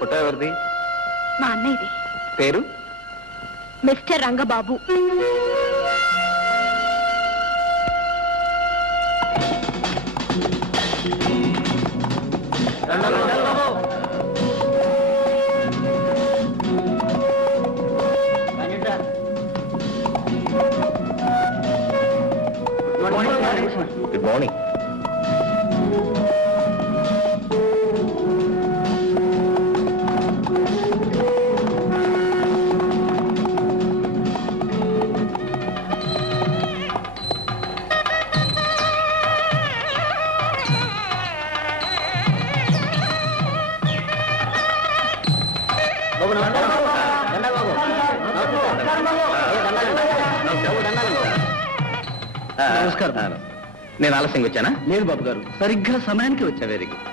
Photo ఎవరిది? మా అన్నయ్యది. పేరు? మిస్టర్ రంగబాబు. Good morning. నమస్కారం. నేను ఆలస్యంగా వచ్చానా? లేదు బాబు గారు, సరిగ్గా సమయానికి వచ్చా. Very good.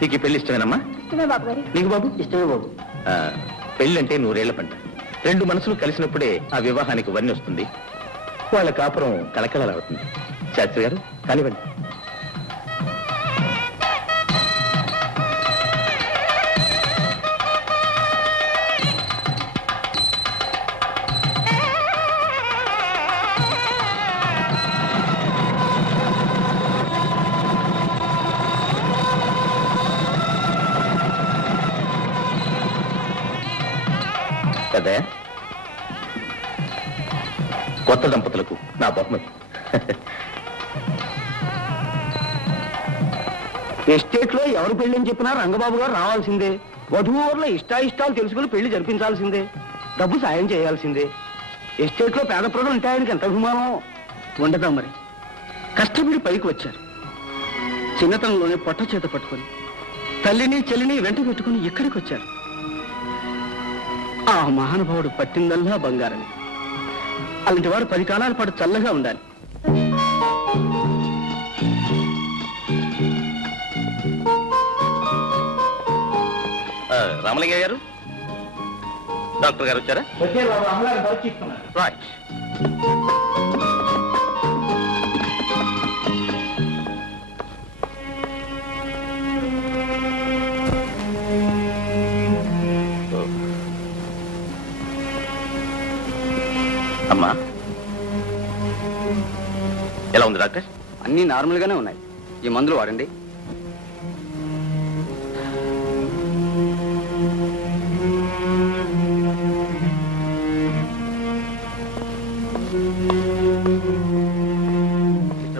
నీకు పెళ్లి ఇష్టమేనమ్మా? ఇష్టమే బాబు గారు. నీకు బాబు? ఇష్టమే బాబు. పెళ్లి అంటే 100 ఏళ్ల పంట. 2 మనసులు కలిసినప్పుడే ఆ వివాహానికి వన్నె వస్తుంది, వాళ్ళ కాపురం కళకళలాడుతుంది. శాస్త్రి గారు కానివ్వండి. కదయా, కొత్త దంపతులకు నా బహుమతి. ఎస్టేట్ లో ఎవరు పెళ్లి చెప్పినా రంగబాబు గారు రావాల్సిందే. వధువుల ఇష్టాయిష్టాలు తెలుసుకుని పెళ్లి జరిపించాల్సిందే. డబ్బు సాయం చేయాల్సిందే. ఎస్టేట్ లో పేద ప్రజలు అంటే ఆయనకి ఎంత అభిమానం ఉండదా మరి. కష్టపడి పైకి వచ్చారు. చిన్నతనంలోనే పొట్ట చేత పట్టుకొని తల్లిని చెల్లిని వెంట పెట్టుకుని ఇక్కడికి వచ్చారు. ఆ మహానుభావుడు పట్టిందల్లా బంగారమే. అలాంటి వారు 10 కాలాల పాటు చల్లగా ఉండాలి. రామలింగయ్య గారు, డాక్టర్ గారు వచ్చారా? రైట్. అమ్మా, ఎలా ఉంది డాక్టర్? అన్నీ నార్మల్ గానే ఉన్నాయి. ఈ మందులు వాడండి.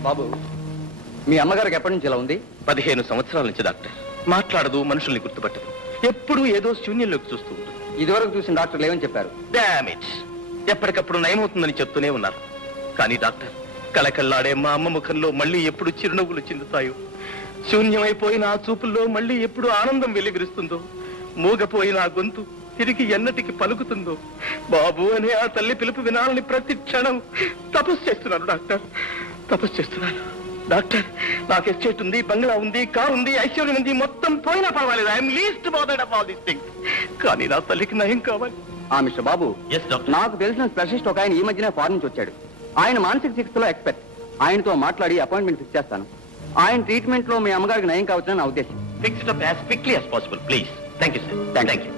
బాబు, మీ అమ్మగారికి ఎప్పటి నుంచి ఇలా ఉంది? 15 సంవత్సరాల నుంచి డాక్టర్. మాట్లాడదు, మనుషుల్ని గుర్తుపట్టదు, ఎప్పుడు ఏదో శూన్యంలోకి చూస్తూ ఉంటుంది. ఇదివరకు చూసిన డాక్టర్లు ఏమని చెప్పారు? డామేజ్. ఎప్పటికప్పుడు నయమవుతుందని చెప్తూనే ఉన్నారు. కానీ డాక్టర్, కళకళ్ళాడే మా అమ్మ ముఖంలో మళ్ళీ ఎప్పుడు చిరునవ్వులు చిందుతాయో, శూన్యమైపోయిన ఆ చూపుల్లో మళ్ళీ ఎప్పుడు ఆనందం వెలివిరుస్తుందో, మూగపోయిన ఆ గొంతు తిరిగి ఎన్నటికి పలుకుతుందో, బాబు అనే ఆ తల్లి పిలుపు వినాలని ప్రతి క్షణం తపస్సు చేస్తున్నాను డాక్టర్, తపస్సు చేస్తున్నాను. డాక్టర్, నాకు ఎస్టేట్ ఉంది, బంగ్లా ఉంది, కారు ఉంది, ఐశ్వర్యం ఉంది, మొత్తం పోయినా పర్వాలేదు. I'm least bothered of all these things. కానీ నా తల్లికి నయం కావాలి. మిస్టర్ బాబు, నాకు తెలిసిన స్పెషలిస్ట్ ఒక ఆయన ఈ మధ్యనే ఫారెన్ నుంచి వచ్చాడు. ఆయన మానసిక చికిత్సలో ఎక్స్పర్ట్. ఆయనతో మాట్లాడి అపాయింట్మెంట్ ఫిక్స్ చేస్తాను. ఆయన ట్రీట్మెంట్ లో మీ అమ్మగారికి నయం కావచ్చని నా ఉద్దేశం. Fix it up as quickly as possible, please. Thank you, sir. Thank you.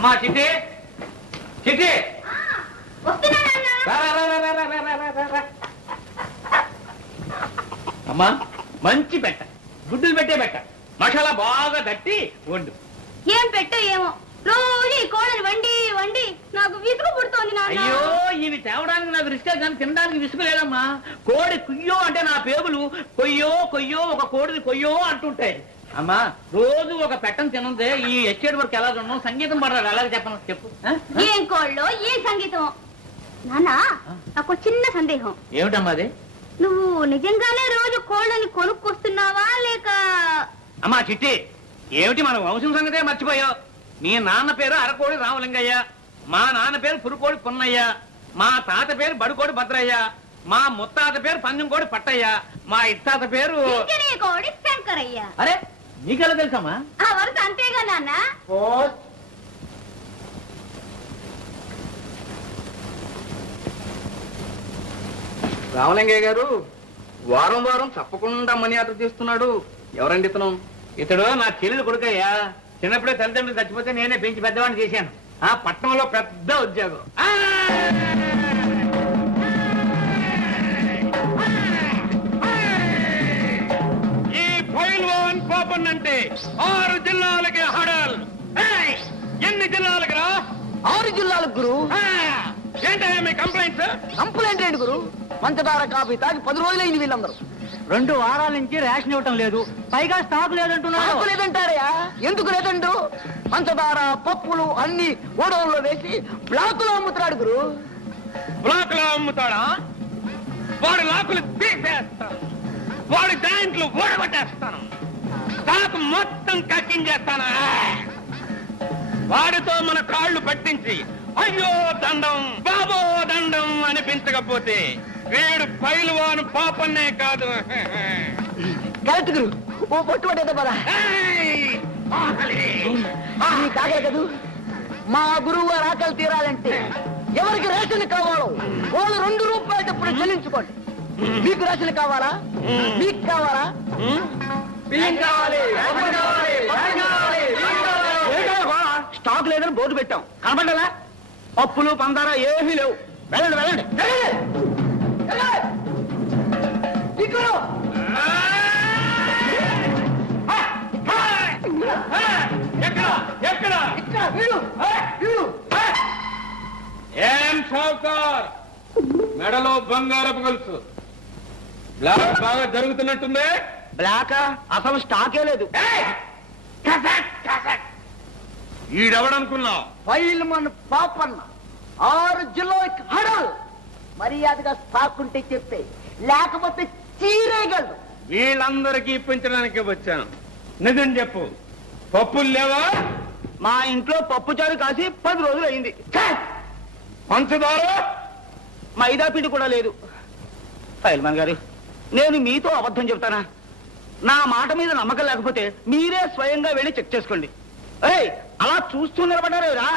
అమ్మా చిట్టి, చిట్టి, అమ్మా మంచి పెట్ట, గుడ్డులు పెట్టే పెట్ట, మసాలా బాగా తట్టి వండు. ఏం పెట్టో ఏమో, రోజు ఈ కోడలు వండి వండి నాకు విసుగు పుడుతోంది. అయ్యో, ఇవి తేవడానికి నాకు రిస్క్ కానీ తినడానికి విసుగు లేదమ్మా. కోడి కుయ్యో అంటే నా పేగులు కొయ్యో కొయ్యో ఒక కోడిని కొయ్యో అంటుంటాయి. అమ్మా రోజు ఒక పెట్టను తినందే ఈ ఎస్టేట్ వర్క్ ఎలా ఉన్నాం సంగీతం పడాలి అలాగే చెప్పను చెప్పు ఏం కోళ్ళు ఏ సంగీతం నాన్న నాకు చిన్న సందేహం. ఏమిటమ్మా అది? నువ్వు నిజంగానే రోజు కోళ్ళని కొనుక్కొస్తున్నావా లేక? అమ్మా చిట్టి, ఏమిటి మన వంశం సంగతే మర్చిపోయావు. మీ నాన్న పేరు అరకోడి రామలింగయ్య, మా నాన్న పేరు పురుకోడి పున్నయ్య, మా తాత పేరు బడుకోడి భద్రయ్య, మా ముత్తాత పేరు పంజంకోడి పట్టయ్య, మా ఇత్తాత పేరు కోడి శంకరయ్య. అరే నీకెలా తెలుసమ్మా? ఆ వరుస అంతేగా నాన్న. రామలింగయ్య గారు వారం వారం తప్పకుండా మనీ ఆర్డర్ చేస్తున్నాడు. ఎవరండి ఇతను? ఇతడు నా చెల్లెలు కొడుకయ్యా. చిన్నప్పుడే తల్లిదండ్రులు చచ్చిపోతే నేనే పెంచి పెద్దవాడిని చేశాను. ఆ పట్టణంలో పెద్ద ఉద్యోగం. ఈ పైల్వాన్ పాపన్ అంటే 6 జిల్లాలకి హడల్. ఎన్ని జిల్లాలకి రా? 6 జిల్లాలకు గురు. ఏంటయ్యా మీ కంప్లైంట్స్? కంప్లైంట్ ఏంటి గురు? పంచదార కాఫీ తాగి 10 రోజులైంది వీళ్ళందరూ. 2 వారాల నుంచి రేషన్ ఇవ్వటం లేదు, పైగా స్టాక్ లేదంటున్నారు. నాకు లేదంటారయా? ఎందుకు లేదండు? పంచదార పప్పులు అన్ని గోడౌన్లో వేసి బ్లాకులో అమ్ముతున్నాడు గురు. బ్లాక్ లో అమ్ముతాడా? వాడి లాకులు తీసేస్తాను, వాడి జాయింట్లు ఊడగొట్టేస్తాను, స్టాక్ మొత్తం కక్కించేస్తాను. వాడితో మన కాళ్ళు పట్టించి అయ్యో దండం బాబో దండం అనిపించకపోతే వీడు పైల్వాన్ పాపన్నే కాదు. కరెక్ట్ గురు. ఓ పొట్టు పట్టేద్దాం పదా. కాగల కదూ. మా గురువు గారు ఆకలి తీరాలంటే ఎవరికి రేషన్ కావాలో వాళ్ళు 2 రూపాయలు ఎప్పుడు చెల్లించుకోండి. మీకు రేషన్ కావాలా? మీకు కావాలా? స్టాక్ లేదని బోర్డు పెట్టాం, కనపడ్డా? పప్పులు పందారా ఏమీ లేవు. వెళ్ళండి వెళ్ళండి. ఏం షౌకార్, మెడలో బంగారపు గొలుసు, బ్లాక్ బాగా జరుగుతున్నట్టుంది. బ్లాక్ అసలు స్టాకే లేదు. ఈడెవడనుకున్నావు? ఫైల్మన్ పాపన్న 6 జిల్లాలకు హడల్. మర్యాదగా స్టాక్ ఉంటే చెప్పే, లేకపోతే చీరేయగలరు. వీళ్ళందరికీ ఇప్పించడానికి వచ్చాను. నిజం చెప్పు, పప్పులు లేవా? మా ఇంట్లో పప్పు చారు కాసి 10 రోజులు అయింది. పంచదార మైదా పిండి కూడా లేదు. ఫైల్మన్ గారు, నేను మీతో అబద్ధం చెప్తానా? నా మాట మీద నమ్మకం లేకపోతే మీరే స్వయంగా వెళ్ళి చెక్ చేసుకోండి. అలా చూస్తూ నిలబడ్డారా?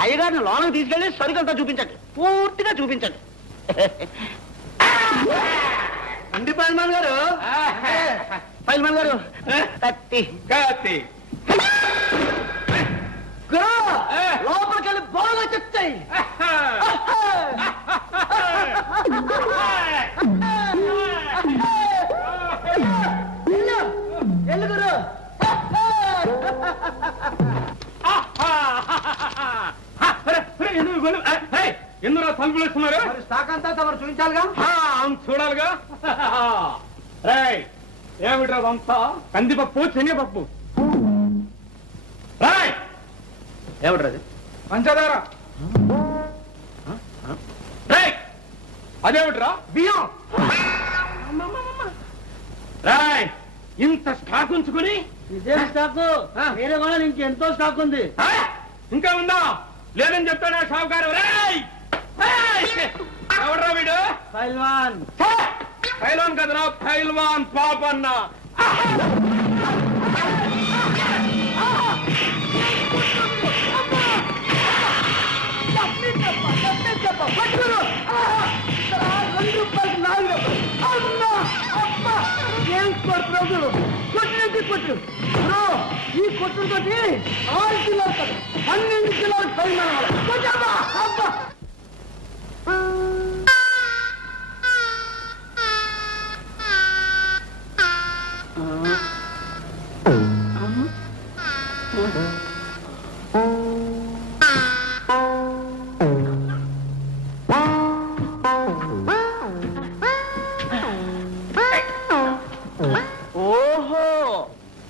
అయ్యగారిని లోనకి తీసుకెళ్లి సరికంతా చూపించండి, పూర్తిగా చూపించండి. అండి ఫైల్మన్ గారు. ఫైల్మన్ గారు కత్తి కాతి లోపలికి వెళ్ళి బాగా చెక్ చేయి. ఎల్లుగురు ఎందులో తలుపులు ఇస్తున్నారు? స్టాక్ అంతా తమరు చూపించాలిగా. చూడాలిగా. ఏమిట్రా వంతా? కందిపప్పు శనగపప్పు. ఏమిట్రది? పంచదార. అదేమిట్రా? బియ్యం. ఇంత స్టాక్ ఉంచుకుని ఇదే స్టాక్. వేరే వాళ్ళ నుంచి ఎంతో స్టాక్ ఉంది. ఇంకా ఉందా? లేదని చెప్తానా షావుకారు? ఎవడ్రా వీడు? ఫైల్వాన్. పైల్వాన్ కదరా, పైల్వాన్ పాపన్న. ఈ కొట్టుతో 6 కిలోలు 12 కిలోలు ఫైల్మాన్. ఓహో,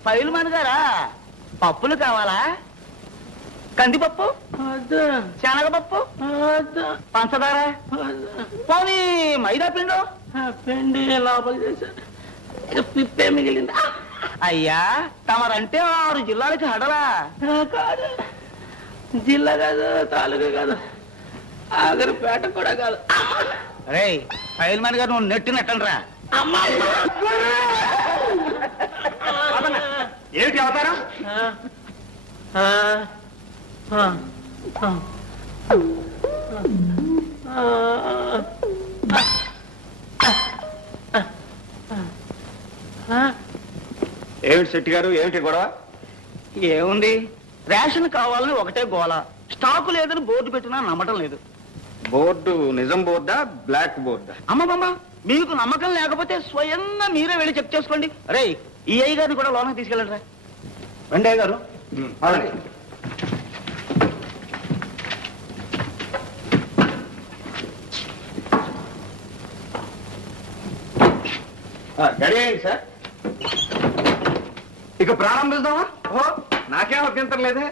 ఫైల్మాన్ కావాలా? కందిపప్పు, శనగపప్పు, పంచదార, పోనీ మైదా పిండు, పిండి లోపల చేశాను, ఇక పిప్పే మిగిలింది. అయ్యా, తమరంటే 6 జిల్లాలకి హడలా? కాదు, జిల్లా కాదు, తాలూకా కాదు, ఆగరిపేట కూడా కాదు. రే ఫైల్ మ్యాన్ గారు, నువ్వు నెట్టినట్టనరా. ఏమిటి అవతారం? ఏమిటి శెట్టి గారు, ఏమిటి గొడవ? ఏముంది, రేషన్ కావాలని ఒకటే గోల, స్టాకు లేదని బోర్డు పెట్టినా నమ్మటం లేదు. బోర్డు నిజం బోర్డా, బ్లాక్ బోర్డా? అమ్మమ్మ, మీకు నమ్మకం లేకపోతే స్వయంగా మీరే వెళ్ళి చెక్ చేసుకోండి. రే, ఈ అయ్య గారిని కూడా లోనకి తీసుకెళ్ళండి రా. రండి అయ్య గారు. అవునండి. రెడీ అయ్యింది సార్, ఇక ప్రారంభిద్దామా? ఓ, నాకేం అభ్యంతరం లేదే.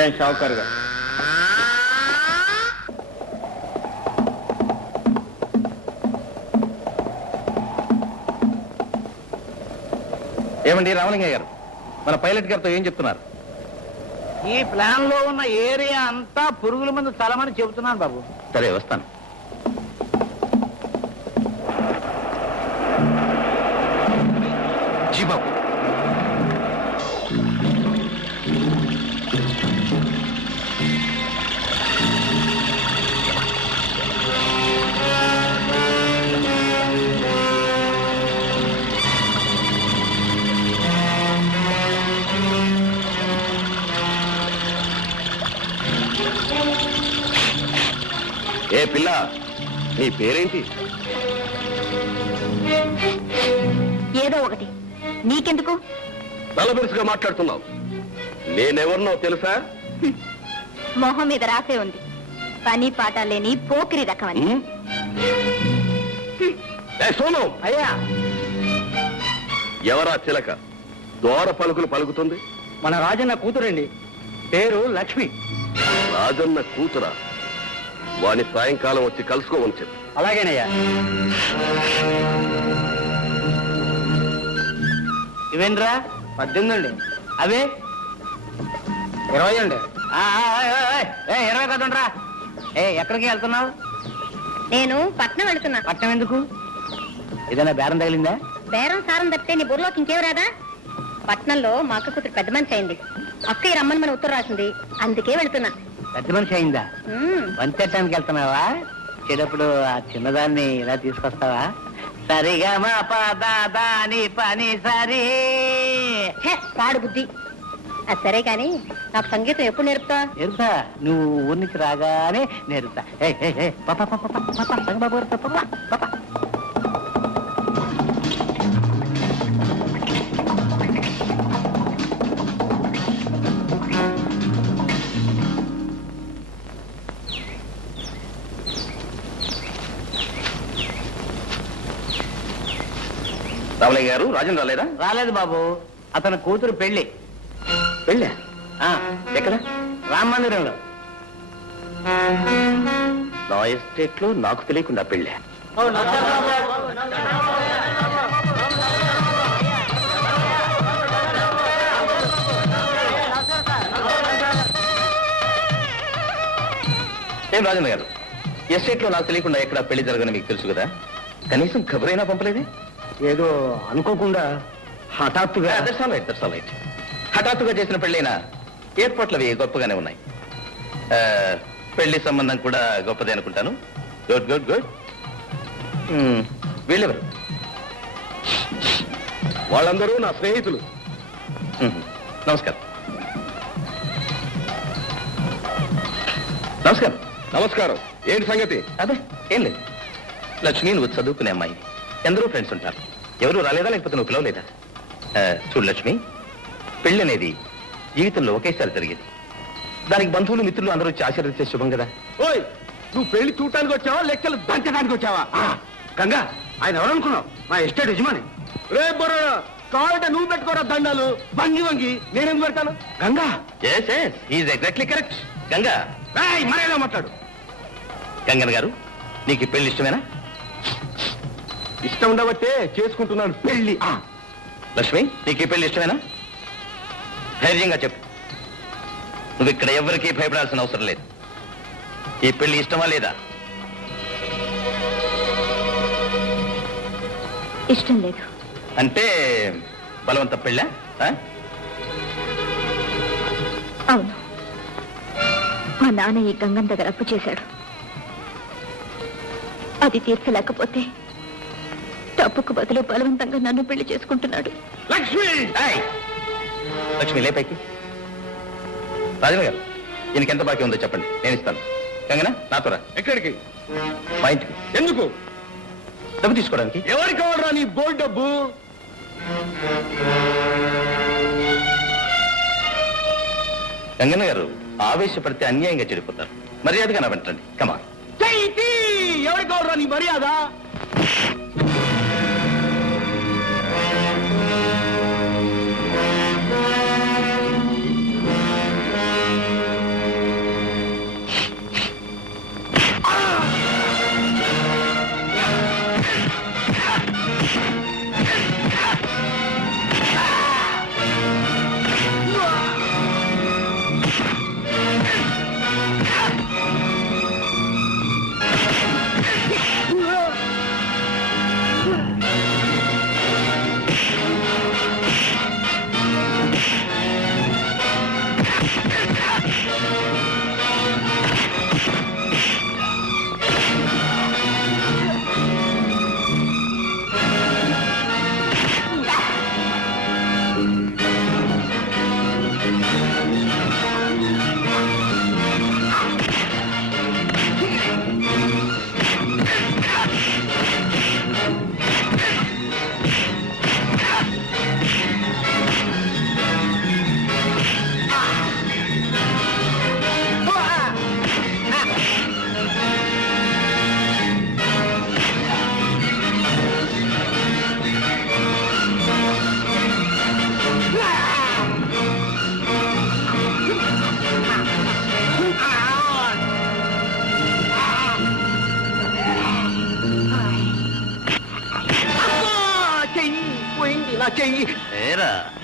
ఏం షావుకారు గారు, ఏమండి రామలింగయ్య గారు, మన పైలట్ గారితో ఏం చెప్తున్నారు? ఈ ప్లాన్ లో ఉన్న ఏరియా అంతా పురుగుల మందు చలమని చెబుతున్నాను బాబు. సరే, వస్తాను. జీ బాబు. ఏ పిల్ల, నీ పేరేంటి? ఏదో ఒకటి, నీకెందుకు? తలబిరుసుగా మాట్లాడుతున్నావు. నేనెవరినో తెలుసా? మొహం మీద రాసే ఉంది, పని పాట లేని పోకిరి రకమని. సోను, అయ్యా, ఎవరా చిలక దోర పలుకులు పలుకుతుంది? మన రాజన్న కూతురండి, పేరు లక్ష్మి. రాజన్న కూతురా? వాని సాయంకాలం వచ్చి కలుసుకోమని చెప్పు. అలాగేనయ్యా. ఇవేంద్రా? 18 అండి. అవే 20 అండి. 20 కదండ్రా. ఎక్కడికి వెళ్తున్నావు? నేను పట్నం వెళుతున్నా. పట్నం ఎందుకు? ఏదైనా బేరం తగిలిందా? బేరం సారం తప్పితే నీ బుర్రలోకి ఇంకేం రాదా? పట్నంలో మా అక్క కూతురు పెద్ద మనిషి అయింది. అక్క రమ్మని మన ఉత్తరం రాసింది, అందుకే వెళుతున్నా. పెద్ద మనిషి అయిందా? వంచటానికి వెళ్తున్నావా? చెడప్పుడు ఆ చిన్నదాన్ని ఇలా తీసుకొస్తావా? సరిగా మా పదాని పని సరి. పాడు బుద్ధి. అది సరే కాని నాకు సంగీతం ఎప్పుడు నేర్పుతా? నేర్పుతా, నువ్వు ఊరి నుంచి రాగానే నేర్పుతా. రామలింగ గారు, రాజన్ రాలేదా? రాలేదు బాబు, అతని కూతురు పెళ్లి. వెళ్ళా? ఎక్కడ? రామ మందిరంలో. నా ఎస్టేట్ లో నాకు తెలియకుండా పెళ్ళా? ఏం రాజన్న గారు, ఎస్టేట్ లో నాకు తెలియకుండా ఎక్కడ పెళ్లి జరగని మీకు తెలుసు కదా, కనీసం ఖబరైనా పంపలేదే? ఏదో అనుకోకుండా హఠాత్తుగా. హఠాత్తుగా చేసిన పెళ్ళైనా ఏర్పాట్లు అవి గొప్పగానే ఉన్నాయి. పెళ్లి సంబంధం కూడా గొప్పదే అనుకుంటాను. Good good good. వీళ్ళెవరు? వాళ్ళందరూ నా స్నేహితులు. నమస్కారం. నమస్కారం. నమస్కారం. ఏంటి సంగతి? అదే ఏం లేదు. లక్ష్మి, నువ్వు చదువుకునే అమ్మాయి, ఎందరో ఫ్రెండ్స్ ఉంటారు. ఎవరు రాలేదా, లేకపోతే నువ్వు పిలవలేదా? చూడు లక్ష్మి, పెళ్లి అనేది జీవితంలో ఒకేసారి జరిగేది. దానికి బంధువులు మిత్రులు అందరూ వచ్చి ఆశీర్వదించే శుభం కదా. ఓయ్, నువ్వు పెళ్లి చూడటానికి వచ్చావా, లెక్కలు దంచడానికి వచ్చావా? గంగా, ఆయన ఎవరనుకున్నావు? మా ఎస్టేట్ యజమాని. రే బొర్రా, కావాలంటే నువ్వు పెట్టుకోరా దండాలు. వంగి వంగి నేనెందుకు పెడతాను? Ganga. Yes yes, is exactly correct. Ganga, మరేలా మాట్లాడు. గంగన్ గారు, నీకు ఈ పెళ్లి ఇష్టమేనా? ఇష్టం ఉండబట్టే చేసుకుంటున్నాను పెళ్లి. లక్ష్మి, నీకు ఈ పెళ్లి ఇష్టమేనా? ధైర్యంగా చెప్పు. నువ్వు ఇక్కడ ఎవరికీ భయపడాల్సిన అవసరం లేదు. ఈ పెళ్లి ఇష్టమా లేదా? ఇష్టం లేదు. అంటే బలవంత పెళ్ళా? అవును, మా నాన్న ఈ గంగం దగ్గర అప్పు చేశాడు. అది తీర్చలేకపోతే డబ్బుకు బదులు బలవంతంగా నన్ను పెళ్లి చేసుకుంటున్నాడు. లక్ష్మి, లక్ష్మి లేపైకి. రాజన్న గారు, ఈయనకి ఎంత బాకీ ఉందో చెప్పండి, నేను ఇస్తాను. గంగనా, నాతో రా. ఎక్కడికి? మా ఇంటికి. ఎందుకు? డబ్బు తీసుకోవడానికి. ఎవరికి కావాలరా నీ బోల్ డబ్బు? గంగన్న గారు, ఆవేశపడితే అన్యాయంగా చెడిపోతారు. మర్యాదగా నా వెంటండి. కమా. ఎవరికి కావాలరా నీ మర్యాద?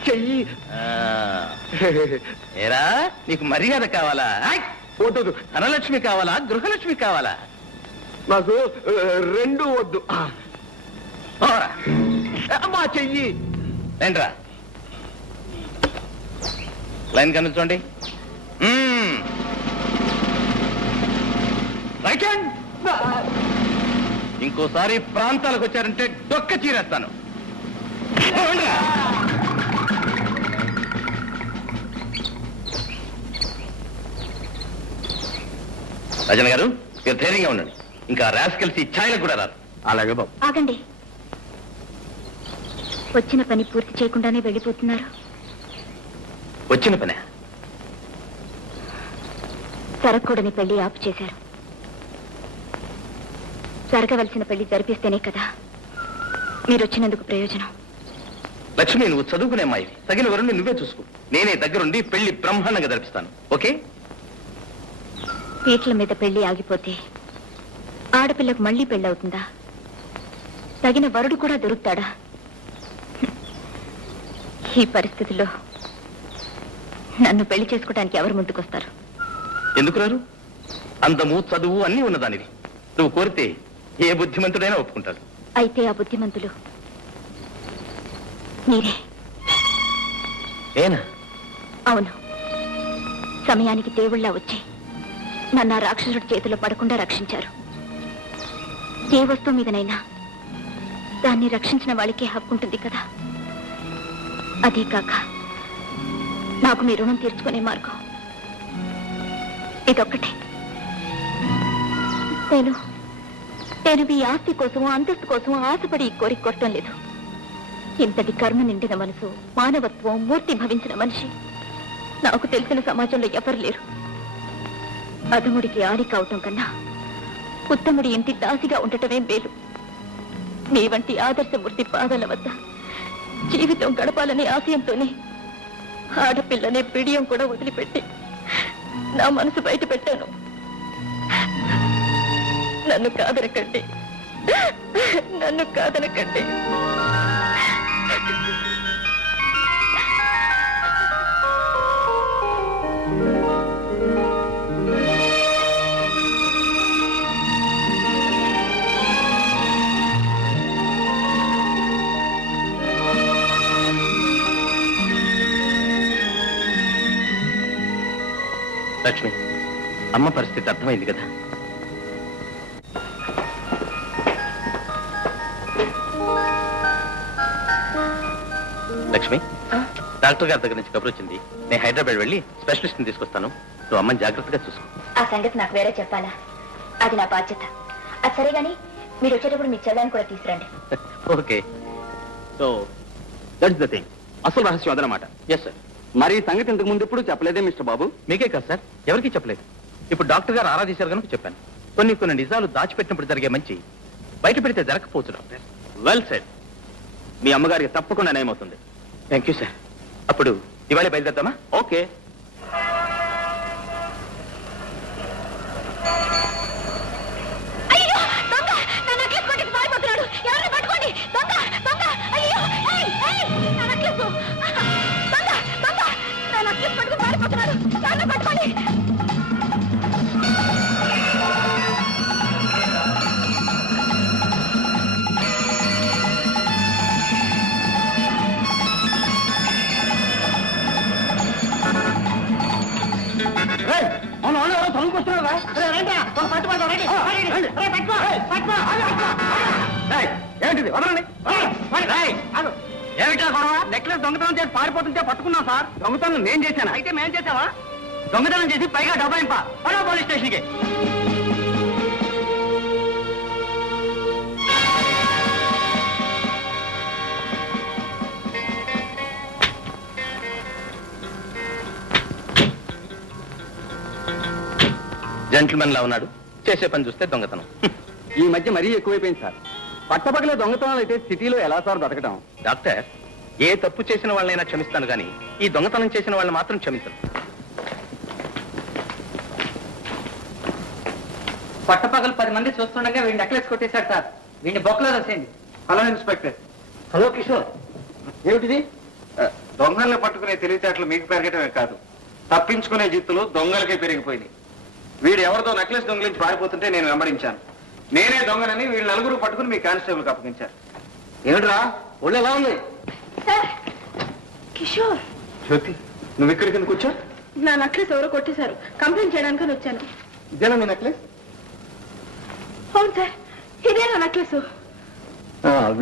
చెయ్యి. ఏరా, నీకు మర్యాద కావాలా? వద్దు. ధనలక్ష్మి కావాలా, గృహలక్ష్మి కావాలా? నాకు రెండు వద్దు. అమ్మా చెయ్యి. ఏంట్రా, లైన్ కనిపించండి. Right hand. ఇంకోసారి ప్రాంతాలకు వచ్చారంటే డొక్క చీరేస్తాను. రాజన్ గారు, మీరు ధైర్యంగా ఉండండి. ఇంకా రాస్కెల్స్ ఈ ఛాయలకు కూడా రాదు. అలాగే బాబు. ఆగండి, వచ్చిన పని పూర్తి చేయకుండానే వెళ్ళిపోతున్నారు. వచ్చిన పనే? జరగకూడని పెళ్లి ఆపు చేశారు. జరగవలసిన పెళ్లి జరిపిస్తేనే కదా మీరు వచ్చినందుకు ప్రయోజనం. లక్ష్మి, నువ్వు చదువుకునే అమ్మాయి, తగిన వరుణ్ణి నువ్వే చూసుకో. నేనే దగ్గరుండి పెళ్లి బ్రహ్మాండంగా జరిపిస్తాను. ఓకే? పీటల మీద పెళ్లి ఆగిపోతే ఆడపిల్లకు మళ్లీ పెళ్ళవుతుందా? తగిన వరుడు కూడా దొరుకుతాడా? ఈ పరిస్థితుల్లో నన్ను పెళ్లి చేసుకోవడానికి ఎవరు ముందుకొస్తారు? ఎందుకు రారు? అందము, చదువు అన్నీ ఉన్నదానివి. నువ్వు కోరితే ఏ బుద్ధిమంతుడైనా ఒప్పుకుంటాడు. అయితే ఆ బుద్ధిమంతులు మీరే. ఏనా? అవును, సమయానికి దేవుళ్ళ వచ్చి నన్ను ఆ రాక్షసుడి చేతిలో పడకుండా రక్షించారు. ఏ వస్తువు మీదనైనా దాన్ని రక్షించిన వాళ్ళకే హక్కు ఉంటుంది కదా. అదే కాక నాకు మీ రుణం తీర్చుకునే మార్గం ఇదొక్కటే. నేను మీ ఆస్తి కోసమో అంతస్తు కోసమో ఆశపడి ఈ కోరిక కొట్టడం లేదు. ఇంతటి కర్మ నిండిన మనసు, మానవత్వం మూర్తి భవించిన మనిషి నాకు తెలిసిన సమాజంలో ఎవరు లేరు. అధముడికి ఆడి కావటం కన్నా ఉత్తముడి ఇంటి దాసిగా ఉండటమే మేలు. మీ వంటి ఆదర్శమూర్తి పాదాల వద్ద జీవితం గడపాలనే ఆశయంతోనే ఆడపిల్లనే బిడియం కూడా వదిలిపెట్టి నా మనసు బయట పెట్టాను. నన్ను కాదనకండి, నన్ను కాదనకండి. లక్ష్మి, అమ్మ పరిస్థితి అర్థమైంది కదా. లక్ష్మి, డాక్టర్ గారి దగ్గర నుంచి కబురు వచ్చింది. నేను హైదరాబాద్ వెళ్ళి స్పెషలిస్ట్ ని తీసుకొస్తాను. నువ్వు అమ్మని జాగ్రత్తగా చూసుకో. ఆ సంగతి నాకు వేరే చెప్పాలా? అది నా బాధ్యత. అది సరే గాని మీరు వచ్చేటప్పుడు మీ చెల్లాన్ని కూడా తీసుకురండి. Okay. So that's the thing. అసలు రహస్యం అదనమాట. Yes sir. మరి ఈ సంగతి ఇంతకు ముందు ఎప్పుడు చెప్పలేదే మిస్టర్ బాబు? మీకే కాదు సార్, ఎవరికీ చెప్పలేదు. ఇప్పుడు డాక్టర్ గారు ఆరాధించారు కనుక చెప్పాను. కొన్ని నిజాలు దాచిపెట్టినప్పుడు జరిగే మంచి బయట పెడితే జరగకపోవచ్చు డాక్టర్. Well said. మీ అమ్మగారికి తప్పకుండా నయమవుతుంది. Thank you sir. అప్పుడు ఇవాళ బయలుదేద్దామా? ఓకే. ఏంటిది? వదలండి. ఏమిటా గొడవ? నెక్లెస్ దొంగతనం చేసి పారిపోతుంటే పట్టుకున్నాం సార్. దొంగతనం నేను చేశాను. అయితే మేం చేసావా? దొంగతనం చేసి పైగా డబ్బా పోలీస్ స్టేషన్కి. జెంటిల్మెన్ లా ఉన్నాడు, చేసే పని చూస్తే దొంగతనం. ఈ మధ్య మరీ ఎక్కువైపోయింది సార్. పట్టపగలే దొంగతనాలు అయితే సిటీలో ఎలా సార్ బతకడం? డాక్టర్, ఏ తప్పు చేసిన వాళ్ళైనా క్షమిస్తాను కానీ ఈ దొంగతనం చేసిన వాళ్ళని మాత్రం క్షమించను. పట్టపగలు 10 మంది చూస్తుండగా వీడిని నెక్లెస్ కొట్టేశాడు సార్. వీడిని బొక్కలో రాసేయండి. Hello inspector. హలో కిషోర్, ఏమిటిది? దొంగల్ని పట్టుకునే తెలివితేటలు మీకు పెరగటమే కాదు, తప్పించుకునే జిత్తులు దొంగలకే పెరిగిపోయినాయి. వీడు ఎవరితో నెక్లెస్ దొంగలించి పారిపోతుంటే నేను వెంబడించాను. నేనే దొంగనని వీళ్ళు నలుగురు పట్టుకుని మీ కానిస్టేబుల్కి అప్పగించారు. ఏమిట్రా ఒళ్ళు ఎలా ఉంది? కిషోర్, జ్యోతి, నువ్వు ఇక్కడికి ఎందుకు వచ్చా? నా నెక్లెస్ ఎవరో కొట్టేశారు. కంప్లైంట్ చేయడానికి వచ్చాను. ఇదేనా నీ నెక్లెస్? అవును సార్, ఇదే నా నెక్లెస్.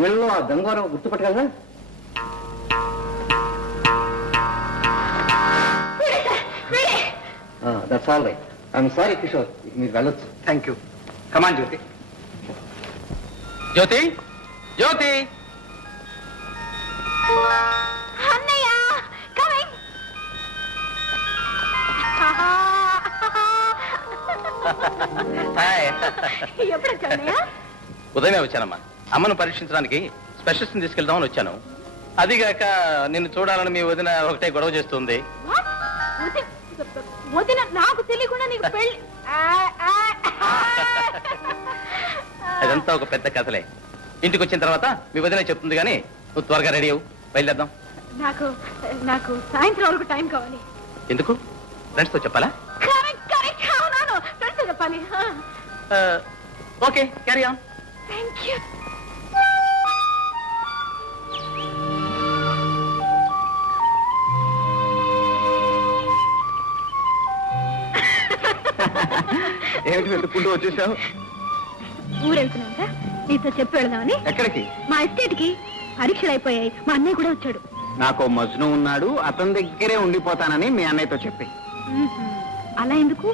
వీళ్ళు ఆ దొంగ గుర్తుపట్టగలరా? That's all right. I'm sorry Kishore, మీరు వెళ్ళొచ్చు. Thank you. Come on Jyothi. Jyothi, Jyothi. అన్నయ్య కమింగ్. హాయ్. ఎప్పుడు వచ్చావన్నయ్య? ఉదయమే వచ్చానమ్మా. అమ్మను పరీక్షించడానికి స్పెషలిస్ట్ ని తీసుకెళ్దామని వచ్చాను. అదిగాక నిన్ను చూడాలని మీ వదిన ఒకటే గొడవ చేస్తుంది. వదిన నాకు తెలియకుండా నీకు పెళ్లి? అదంతా ఒక పెద్ద కథలే. ఇంటికి వచ్చిన తర్వాత మీ వదిన చెప్తుంది కానీ నువ్వు త్వరగా రెడీ అవ్వు, బయలుదేద్దాం. నాకు సాయంత్రం వరకు టైం కావాలి. ఎందుకు? ఫ్రెండ్స్ తో చెప్పాలా? ఫ్రెండ్స్ చెప్పాలి. Okay, carry on. Thank you. ఏమిటి వెతుక్కుంటూ వచ్చేసావు? ఊరెళ్తున్నాగా నీతో చెప్పి వెళదామని. ఎక్కడికి? మా ఎస్టేట్ కి పరీక్షలు అయిపోయాయి, మా అన్నయ్య కూడా వచ్చాడు. నాకు మజ్ను ఉన్నాడు, అతని దగ్గరే ఉండిపోతానని మీ అన్నయ్యతో చెప్పి. అలా ఎందుకు?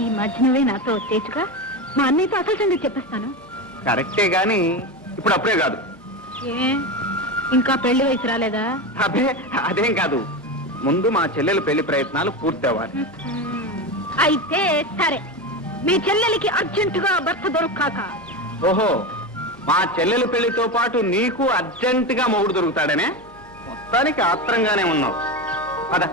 ఈ మధ్య నువ్వే నాతో వచ్చేచ్చుగా, మా అన్నయ్యతో అసలు సంగతి చెప్పేస్తాను. కరెక్టే గాని ఇప్పుడు అప్పుడే కాదు. ఏ ఇంకా పెళ్లి వయసు రాలేదా? అదే అదేం కాదు, ముందు మా చెల్లెలు పెళ్లి ప్రయత్నాలు పూర్తి అవ్వాలి. అయితే సరే, మీ చెల్లెలికి అర్జెంటుగా భర్త దొరకాక. ఓహో, మా చెల్లెలు పెళ్లితో పాటు నీకు అర్జెంటుగా మొగుడు దొరుకుతాడనే? మొత్తానికి ఆత్రంగానే ఉన్నావు. పద.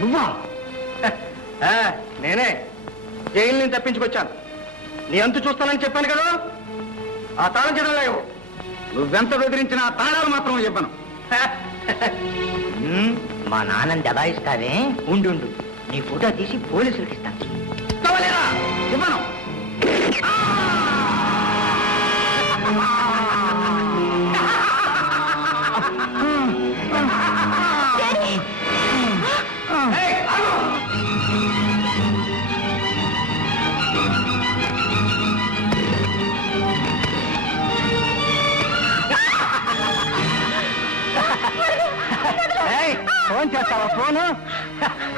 నువ్వా? నేనే జైలు నుంచి తప్పించుకొచ్చాను. నీ అంతు చూస్తానని చెప్పాను కదా, ఆ తాళం చెడలు లేవు. నువ్వెంత బెదిరించినా ఆ తాళాలు మాత్రం చెప్పను. మా నాన్నని దబాయిస్తావే? ఉండు ఉండు, నీ ఫోటో తీసి పోలీసులకి ఇస్తాను. చెప్పను. ఫోన్ చేస్తావా? ఫోను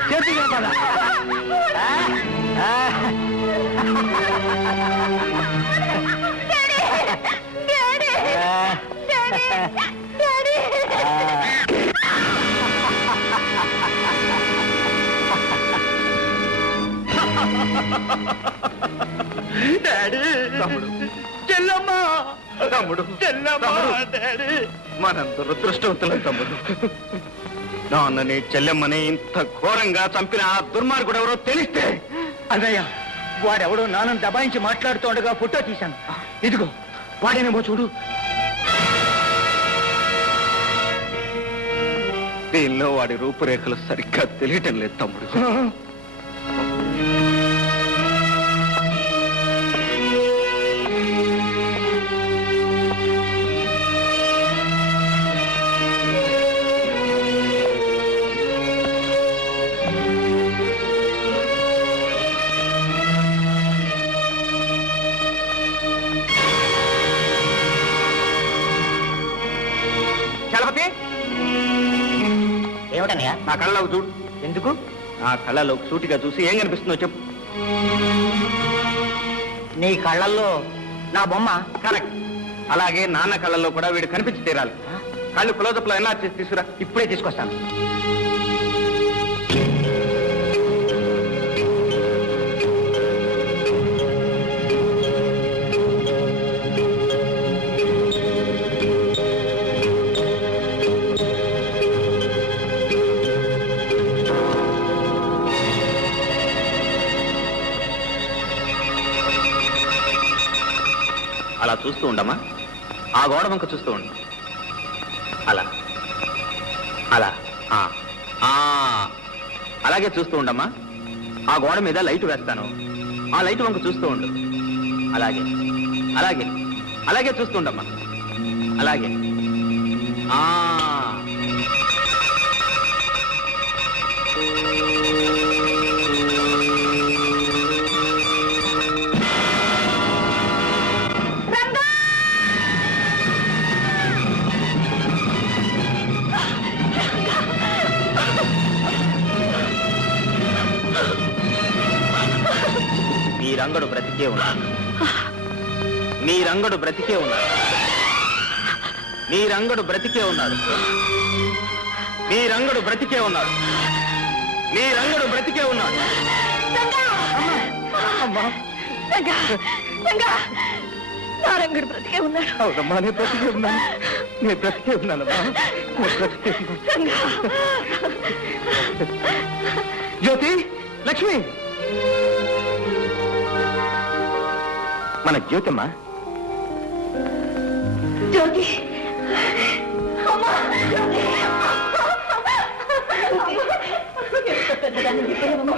చేతికి పద. డాడీ, తమ్ముడు, చెల్లమ్మ, తమ్ముడు, చెల్లమ్మ, డాడీ, మనంత దురదృష్టవంతులం తమ్ముడు. నాన్నని చెల్లెమ్మని ఇంత ఘోరంగా చంపిన ఆ దుర్మార్గుడు ఎవరో తెలిస్తే. అన్నయ్య, వాడెవడో నాన్నని దబాయించి మాట్లాడుతుండగా ఫోటో తీశాను. ఇదిగో వాడేనేమో చూడు. దీనిలో వాడి రూపురేఖలు సరిగ్గా తెలియటం లేదు తమ్ముడు. చలపతి, ఏమిటన్నయ్య? నా కళ్ళలోకి చూడు. ఎందుకు? నా కళ్ళలోకి సూటిగా చూసి ఏం కనిపిస్తుందో చెప్పు. నీ కళ్ళల్లో నా బొమ్మ. కరెక్ట్. అలాగే నాన్న కళ్ళల్లో కూడా వీడు కనిపించి తీరాలి. కళ్ళు క్లోజప్ లో ఎలా చేసి తీసుకురా. ఇప్పుడే తీసుకొస్తాను. అలా చూస్తూ ఉండమ్మా, ఆ గోడ వంక చూస్తూ ఉండు. అలా అలా ఆ, ఆ, అలాగే చూస్తూ ఉండమ్మా. ఆ గోడ మీద లైట్ వేస్తాను, ఆ లైట్ వంక చూస్తూ ఉండు. అలాగే అలాగే అలాగే చూస్తూ ఉండమ్మా. అలాగే ఆ. మీ రంగడు బ్రతికే ఉన్నాడు, మీ రంగడు బ్రతికే ఉన్నాడు, మీ రంగడు బ్రతికే ఉన్నాడు, మీ రంగడు బ్రతికే ఉన్నాడు, మీ రంగడు బ్రతికే ఉన్నాడు. నా రంగుడు బ్రతికే ఉన్నాడు. అవునమ్మా, నేను బ్రతికే ఉన్నాను, నేను బ్రతికే ఉన్నానమ్మా, నేను బ్రతికే ఉన్నాను. జ్యోతి, లక్ష్మి, మన జ్యోతమ్మా జ్యోతి అమ్మా, జ్యోతి. ఎంత పెద్దదాన్ని అయిపోయావమ్మా.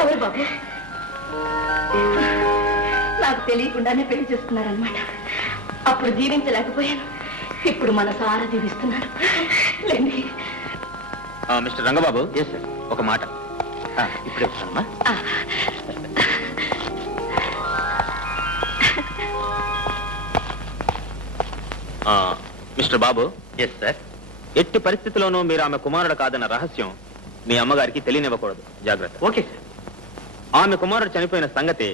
ఎవరు బాబు? నాకు తెలియకుండానే పెళ్లి చేసుకున్నారనమాట. అప్పుడు జీవించలేకపోయాను, ఇప్పుడు మనసారా జీవిస్తున్నాను. లేండి. మిస్టర్ రంగబాబు. Yes sir. ఒక మాట ఇప్పుడే వస్తానమ్మా. మిస్టర్ బాబు. Yes sir. ఎట్టి పరిస్థితిలోనూ మీరు ఆమె కుమారుడు కాదన్న రహస్యం మీ అమ్మగారికి తెలియనివ్వకూడదు. జాగ్రత్త. Okay sir. ఆమె కుమారుడు చనిపోయిన సంగతి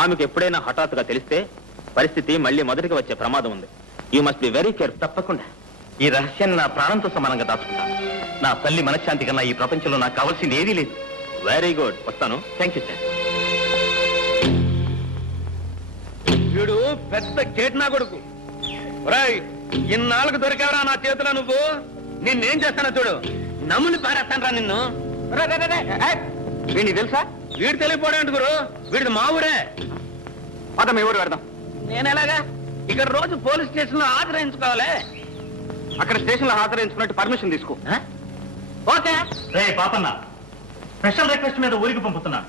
ఆమెకు ఎప్పుడైనా హఠాత్తుగా తెలిస్తే పరిస్థితి మళ్ళీ మొదటికి వచ్చే ప్రమాదం ఉంది. You must be very careful. తప్పకుండా ఈ రహస్యాన్ని నా ప్రాణంతో సమానంగా దాచుకుంటాను. నా తల్లి మనశ్శాంతి కన్నా ఈ ప్రపంచంలో నాకు కావాల్సింది ఏదీ లేదు. Very good. వస్తాను. Thank you sir. వీడు పెద్ద కేట్నా కొడుకు. ఇన్నాళ్ళకు దొరికావరా నా చేతిలో నువ్వు. నిన్నేం చేస్తానో చూడు. నమ్ముని పారేస్తానరా నిన్ను. వీడిని తెలుసా? వీడు తెలియపోవడం గురు. వీడిది మా ఊరే. అతను ఎవరు పెడదాం? నేను ఎలాగా ఇక్కడ రోజు పోలీస్ స్టేషన్ లో ఆశ్రయించుకోవాలి. అక్కడ స్టేషన్ లో హాజరించుకున్నట్టు పర్మిషన్ తీసుకో. ఓకే. రే పాపన్న, స్పెషల్ రిక్వెస్ట్ మీద ఊరికి పంపుతున్నాను.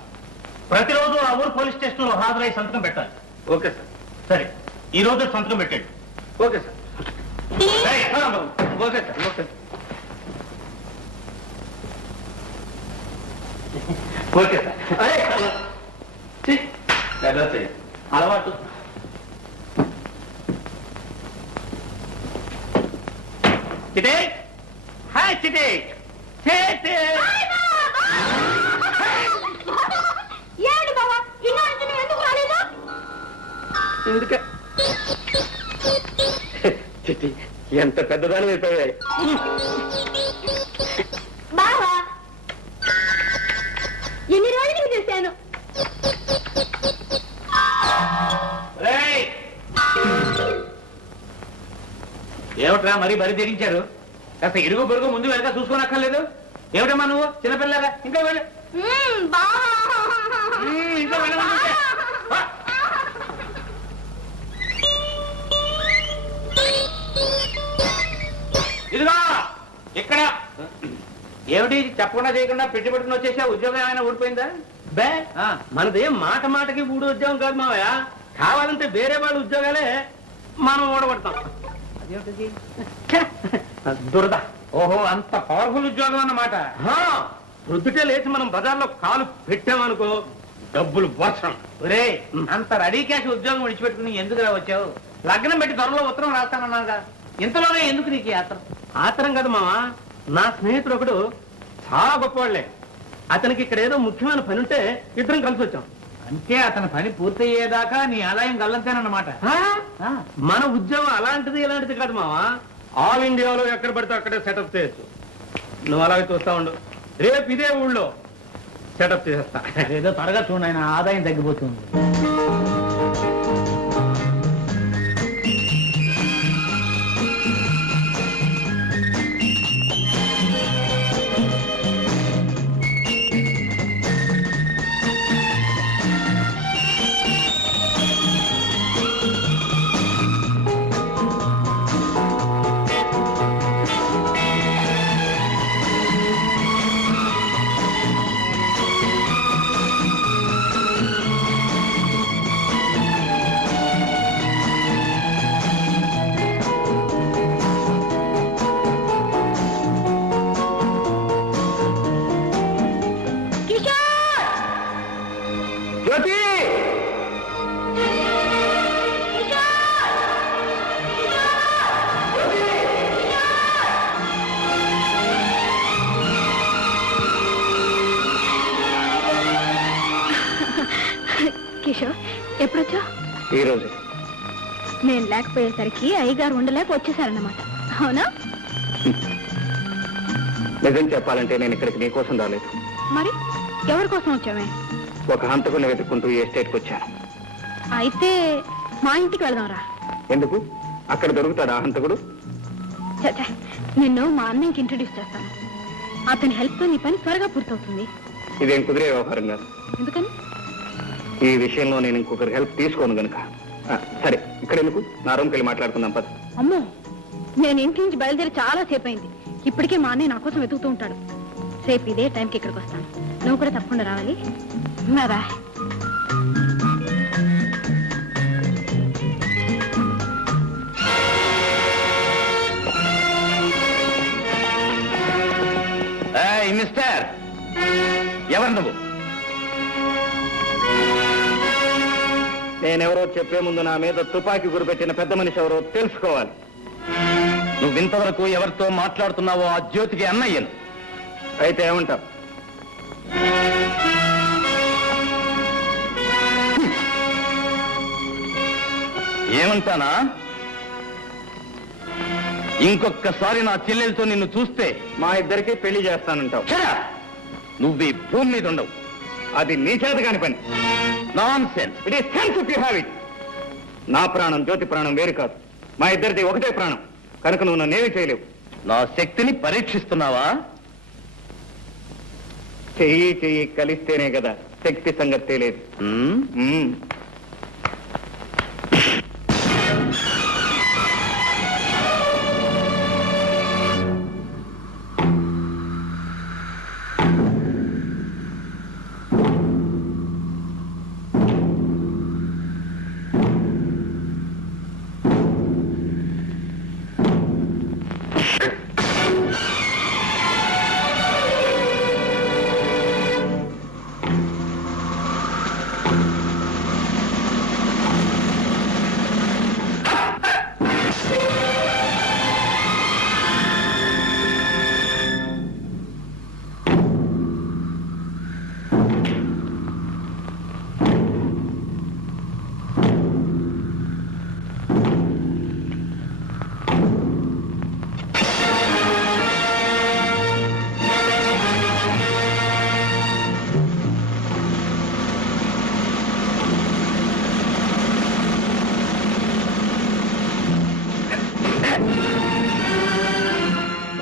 ప్రతిరోజు ఆ ఊరు పోలీస్ స్టేషన్ లో హాజరై సంతకం పెట్టాలి. Okay sir. సరే, ఈ రోజు సంతకం పెట్టండి. Okay sir. Okay sir. Okay okay sir. అలవాటు. చిటే హాయ్ చిటే. ఏమిటి బాబా, ఇన్నాళ్ళు నువ్వు ఎందుకు రాలేదు? ఎందుకే చిట్టి ఎంత పెద్దదాని అయిపోయాయి. బావా, ఎన్ని రోజులు చేశాను. ఏమిట్రా మరీ బరి తెగించారు? కాస్త ఇరుగు పొరుగు ముందు వెనక చూసుకోనక్కర్లేదు. ఏమిటమ్మా నువ్వు చిన్నపిల్లగా? ఇంకా వెళ్ళి ఇంకా వెళ్ళమంటే ఇదిగో ఇక్కడ. ఏమిటి చెప్పకుండా చేయకుండా పెట్టి పెట్టుకుని వచ్చేసా? ఉద్యోగం ఏమైనా ఊడిపోయిందా? బే, మనదే మాట మాటకి ఊడి ఉద్యోగం కాదు మావయ్య. కావాలంటే వేరే వాళ్ళ ఉద్యోగాలే మనం ఊడగొడతాం. అదేమిటి? దురద. ఓహో, అంత పవర్ఫుల్ ఉద్యోగం అన్నమాట. ప్రొద్దుటే లేచి మనం బజార్లో కాలు పెట్టామనుకో, డబ్బులు వర్షం. ఒరే, అంత రెడీ క్యాష్ ఉద్యోగం విడిచిపెట్టుకుని ఎందుకు వచ్చావు? లగ్నం పెట్టి త్వరలో ఉత్తరం రాస్తానన్నాగా. ఇంతలోనే ఎందుకు నీకు యాత్ర? ఆతరం కదా మావా, నా స్నేహితుడు ఒకడు చాలా గొప్పవాళ్లే. అతనికి ఇక్కడ ఏదో ముఖ్యమైన పని ఉంటే ఇద్దరం కలిసి వచ్చాం. అంటే అతని పని పూర్తయ్యేదాకా నీ ఆదాయం గల్లంతేనన్నమాట. మన ఉద్యోగం అలాంటిది ఇలాంటిది కాదు మావా. ఆల్ ఇండియాలో ఎక్కడ పడితే అక్కడే సెటప్ చేయొచ్చు. నువ్వు అలాగే చూస్తా ఉండు, రేపు ఇదే ఊళ్ళో సెటప్ చేసేస్తా. ఏదో త్వరగా చూడండి, ఆయన ఆదాయం తగ్గిపోతుంది. కిషోర్, ఎప్పుడొచ్చా? ఈ రోజు నేను లేకపోయేసరికి అయ్యగారు ఉండలేక వచ్చేసారన్నమాట, అవునా? నిజం చెప్పాలంటే నేను ఇక్కడికి నీకోసం రాలేదు. మరి ఎవరి కోసం వచ్చామే? ఒక హంతకుని వెతుక్కుంటూ ఈ ఎస్టేట్కి వచ్చాను. అయితే మా ఇంటికి వెళదాంరా. ఎందుకు? అక్కడ దొరుకుతాడా హంతకుడు? చచ్చా, నిన్ను మా అన్నయ్యకి ఇంట్రడ్యూస్ చేస్తాను. అతని హెల్ప్ తో నీ పని త్వరగా పూర్తవుతుంది. ఇదేం కుదిరే వ్యవహారం కాదు. ఎందుకని? ఈ విషయంలో నేను ఇంకొకరి హెల్ప్ తీసుకోను గనుక సరే ఇక్కడ ఎందుకు నా రూమ్కి వెళ్ళి మాట్లాడుకుందాం పద. అమ్మో, నేను ఇంటి నుంచి బయలుదేరి చాలా సేపు అయింది. ఇప్పటికే మా అన్నయ్య నా కోసం వెతుకుతూ ఉంటాడు. రేపు ఇదే టైంకి ఇక్కడికి వస్తాను. నువ్వు కూడా తప్పకుండా రావాలి. బాయ్. మిస్టర్, ఎవరు నువ్వు? నేనెవరో చెప్పే ముందు నా మీద తుపాకీ గురిపెట్టిన పెద్ద మనిషి ఎవరో తెలుసుకోవాలి. నువ్వు ఇంతవరకు ఎవరితో మాట్లాడుతున్నావో ఆ జ్యోతికి అన్నయ్యను. అయితే ఏమంటావు? ఏమంటానా? ఇంకొక్కసారి నా చెల్లెలతో నిన్ను చూస్తే మా ఇద్దరికి పెళ్లి చేస్తానంటావు. నువ్వు ఈ భూమి మీద ఉండవు. అది నీ చేత కాని పని. Non sense. It is sense if you have it. నా ప్రాణం జ్యోతి ప్రాణం వేరు కాదు. మా ఇద్దరిది ఒకటే ప్రాణం కనుక నువ్వు నన్నేమీ చేయలేవు. నా శక్తిని పరీక్షిస్తున్నావా? చెయ్యి చెయ్యి కలిస్తేనే కదా శక్తి సంగతి తెలియదు.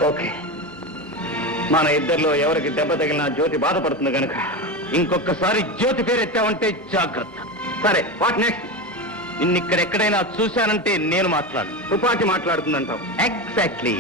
ఓకే, మన ఇద్దరిలో ఎవరికి దెబ్బ తగిలినా జ్యోతి బాధపడుతుంది కనుక ఇంకొకసారి జ్యోతి పేరు ఎత్తావంటే జాగ్రత్త. సరే, వాట్ నెక్స్ట్? నిన్నిక్కడెక్కడైనా చూశానంటే నేను మాట్లాడు. తుపాకీ మాట్లాడుతుందంటావు. ఎగ్జాక్ట్లీ.